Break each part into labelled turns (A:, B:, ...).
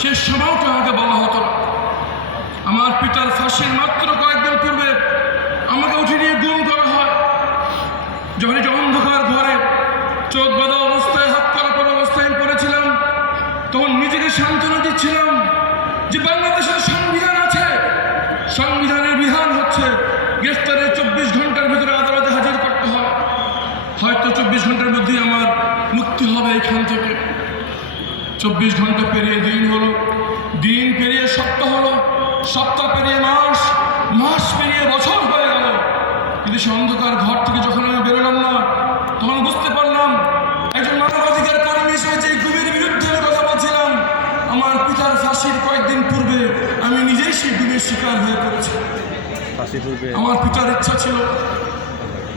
A: সে সময়টা আমাকে বলা হতো না। আমার পিতার ফাঁসির মাত্র কয়েকদিন পূর্বে আমাকে উঠে নিয়ে গুম করা হয়। যখন এটা অন্ধকার ঘরে চোখ বাঁধা অবস্থায়, হাত করা পর অবস্থায় পড়েছিলাম, তখন নিজেকে সান্ত্বনা দিচ্ছিলাম যে বাংলাদেশের সংবিধান আছে। সংবিধানের বিধান হচ্ছে গ্রেফতারের চব্বিশ ঘণ্টার ভিতরে আদালতে হাজির করতে হয়। হয়তো চব্বিশ ঘণ্টার মধ্যেই আমার মুক্তি হবে এখান থেকে। চব্বিশ ঘণ্টা পেরিয়ে দিন হলো। দিন পেরিয়ে সপ্তাহ হলো। সপ্তাহ পেরিয়ে মাস। মাস পেরিয়ে বছর হয়ে গেল। কিন্তু সে অন্ধকার ঘর থেকে যখন আমি বেরোলাম না তখন বুঝতে পারলাম একজন মানবাধিকার কর্মী হিসেবে যে গুমের বিরুদ্ধে আমি কথা বলছিলাম আমার পিতার ফাঁসির কয়েকদিন পূর্বে আমি নিজেই সেই গুমের শিকার হয়ে পড়েছি। আমার পিতার ইচ্ছা ছিল।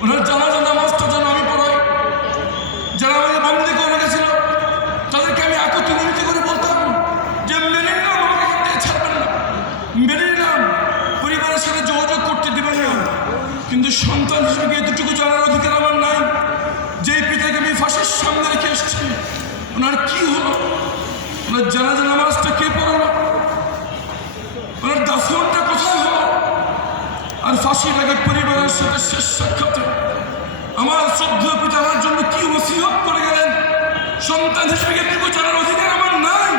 A: ওনার জানা নামাজটা যেন আমি পড়াই যারা আমাকে বন্দি করে রেখেছিল তাদেরকে আমি একত্র মিনতি করে বলতাম যে মেনে নিলাম আমাকে এখান থেকে ছাড়বেন না মেনে নিলাম পরিবারের সাথে যোগাযোগ করতে দেবেন না কিন্তু সন্তান হিসেবে এতটুকু জানার অধিকার আমার নাই। যে পিতাকে আমি ফাঁসির সামনে রেখে এসেছি, ওনার কি হলো? ওনার জানাজা নামাজটা কে পড়ালো? ওনার দাফনটা কোথায় হলো? আর ফাঁসির আগে পরিবারের সাথে শেষ সাক্ষাতে আমার শ্রদ্ধ পিতা আমার জন্য কি ওসিয়ত করে গেলেন? সন্তান হিসেবে এটুকু জানার অধিকার আমার নাই।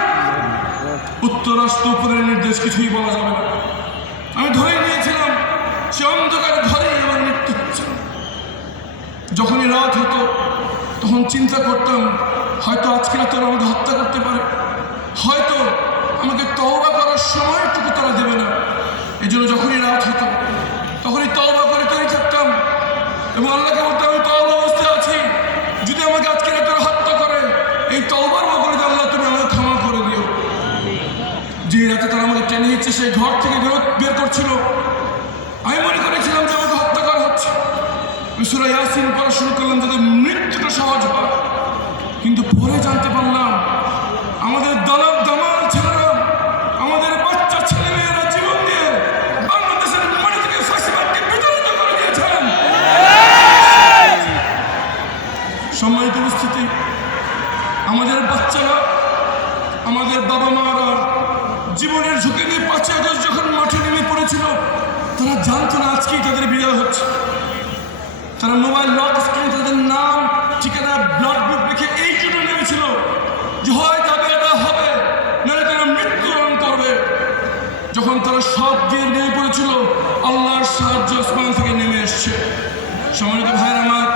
A: উত্তরাষ্ট্র উপরের নির্দেশ কিছুই বলা যাবে না। আমি ধরে নিয়েছিলাম সে অন্ধকার ঘরেই আমার মৃত্যু হচ্ছে যখনই রাত হতো তখন চিন্তা করতাম, হয়তো আজকে রাতে ওরা আমাকে হত্যা করতে পারে। হয়তো আমাকে তওবা করার সময়টুকু তারা দেবে না। এই জন্য যখনই রাত হতো, তখনই তওবা করে তৈরি থাকতাম। এবং আল্লাহকে বলতে আমি তওবা অবস্থায় আছি। যদি আমাকে আজকে রাতে ওরা হত্যা করে, এই তওবার যে আল্লাহ তুমি আমাকে ক্ষমা করে দিও। যে রাতে তারা আমাকে টেনে নিচ্ছে সেই ঘর থেকে বের করছিল, আমি মনে সুরা ইয়াসিন পড়া শুরু করলাম যাতে মৃত্যুটা সহজ হয়। কিন্তু পরে জানতে পারলাম, আমাদের দালাল দামাল ছেলেরা, আমাদের বাচ্চা ছেলে মেয়েরা জীবন দিয়ে বাংলাদেশের মাটি থেকে ফাঁসিবাদকে বিতাড়িত করে দিয়েছেন। সম্মানিত উপস্থিতি, আমাদের বাচ্চারা, আমাদের বাবা মারা জীবনের ঝুঁকি নিয়ে পাঁচই আগস্ট যখন মাঠে নেমে পড়েছিল তারা জানতো না আজকেই তাদের বিদায় হচ্ছে তারা মোবাইল লক স্ক্রিনে তাদের নাম ঠিকানা ব্লাড গ্রুপ রেখে এই জন্য নেমেছিল যে হয় যাবে এটা হবে নাহলে তারা মৃত্যুবরণ করবে যখন তারা সব গিয়ে নেমে পড়েছিল আল্লাহর সাহায্য আসমান থেকে নেমে এসছে। সম্মানিত ভাইয়ের আমার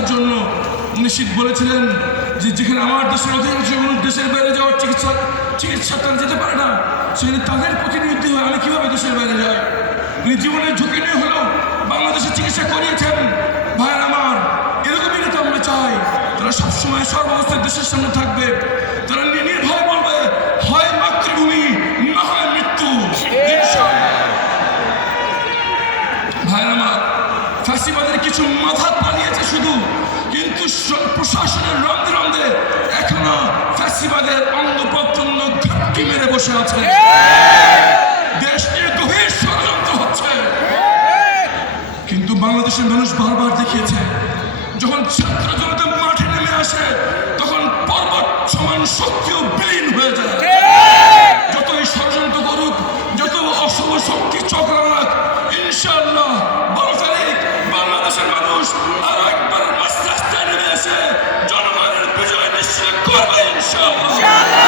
A: চিকিৎসার জন্য উনি শীত বলেছিলেন যে যেখানে আমার দেশের অধিকাংশ দেশের বাইরে যাওয়ার চিকিৎসা চিকিৎসা তারা যেতে পারে না, সেখানে তাদের প্রতিনিধি হয়। আমি কীভাবে দেশের বাইরে যাই? উনি জীবনের ঝুঁকি নিয়ে হলেও বাংলাদেশে চিকিৎসা করিয়েছেন। ভাইয়ের আমার, এরকমই নেতা আমরা চাই। তারা সবসময় সর্বাবস্থায় দেশের সামনে থাকবে। তারা নির্ভয় বলবে, হয় মাতৃভূমি, না হয় মৃত্যু। ইনশাআল্লাহ। ভাই আমার ফ্যাসিবাদের কিছু মাথা পালিয়েছে শুধু, কিন্তু প্রশাসনের রন্ধে রন্ধে এখনও ফাসিবাদের অঙ্গ প্রত্যঙ্গ ঘাটকি মেরে বসে আছে। দেশ নিয়ে গভীর ষড়যন্ত্র হচ্ছে। কিন্তু বাংলাদেশের মানুষ বারবার দেখিয়েছে, যখন ছাত্র জনতা ইনশাআল্লাহ